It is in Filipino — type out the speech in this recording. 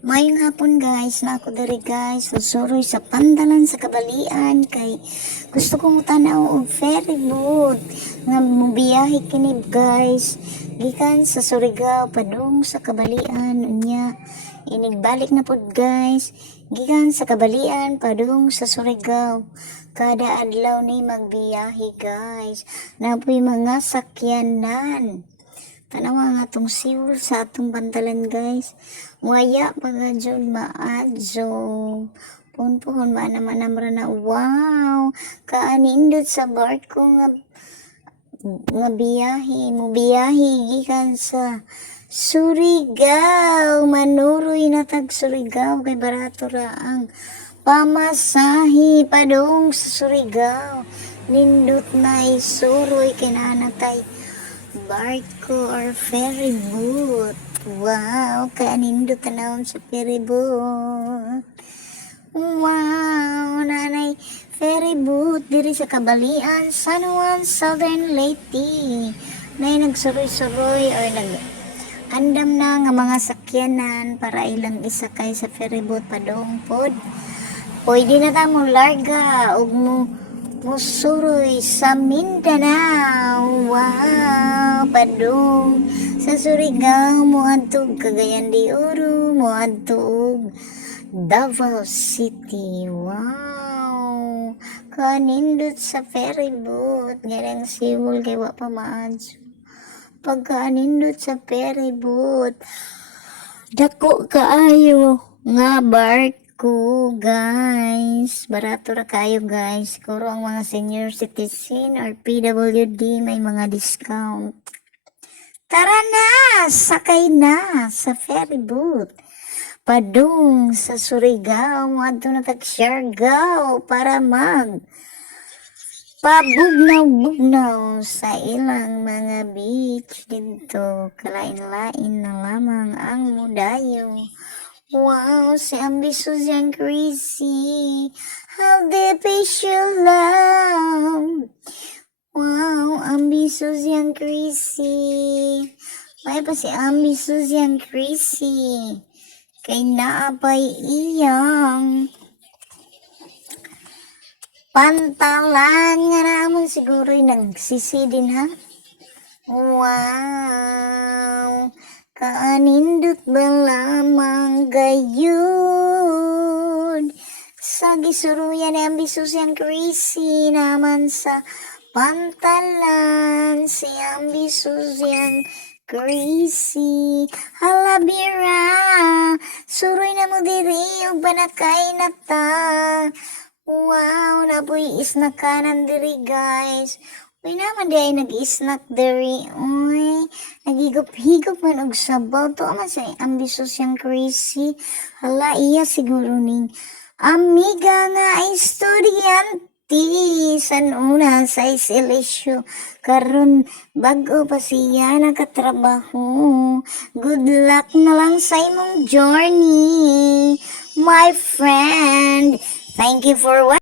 Mayong hapon guys, na ako diri guys, susuroy sa pandalan sa kabalian kay gusto kong tanaw og ferry boat nga mobiyahe kini guys gikan sa Surigao padung sa kabalian unya inigbalik na pod guys gikan sa kabalian padung sa Surigao. Kada adlaw ni magbiyahe guys, napoy mga sakyanan. Tanawa nga tong siwol sa atong bantalan guys. Waya pagadyon maadyo. Punpuhon manamra na wow. Kaanindot sa barko nga biyahe. Mubiyahe gikan sa Surigao. Manuroy na tag Surigao kay barato ra ang pamasahe padung sa Surigao. Nindot na isuroy kinanatay barko or ferry boat. Wow, kanindot tanawon sa ferry boat. Wow, nanay ferry boat diri sa kabalian San Juan, Southern Leyte. Nay nagsuroy-suroy or andam na nga mga sakyanan para ilang isakay sa ferry boat padong pod. Pwede na ta mo larga ug musuroy sa Mindanao. Wow, padung sa Surigao moadtog Cagayan de Oro, moadtog Davao City. Wow, kanindot sa ferry boat ngarang siwol kay wa pa maadyo. Pagkaanindot sa ferry boat dako kaayo nga barko guys, barato ra kayo guys. Siguro ang mga senior citizen or PWD may mga discount. Tara na, sakay na sa ferry boat padung sa Surigao, moadto na tag Siargao para pabugnaw-bugnaw sa ilang mga beach dito. Kalain-lain na lamang ang mudayo. Wow, si ambitious yang crazy. How deep is your love? Wow, ambitious yang crazy. May pa si ambitious yang crazy. Kay naapay iyang pantalan nga naman siguro nagsisi din ha. Wow, kaanindot ba lamang gayon sa gisuruyan ni ambitious yang crazy naman sa pantalan si ambitious yang crazy. Halabira, suroy na mo diri ug banakay na ta. Wow, napoy isnak kanan diri guys. Uy naman di ay nag-snack diri. Uy, nagigop-higop man og sabaw. To man sa ambitious yang crazy. Hala, iya siguro ning amiga nga estudyante san una sa Silisyo. Karon bago pa siya nakatrabaho. Good luck na lang sa imong journey, my friend. Thank you for watching.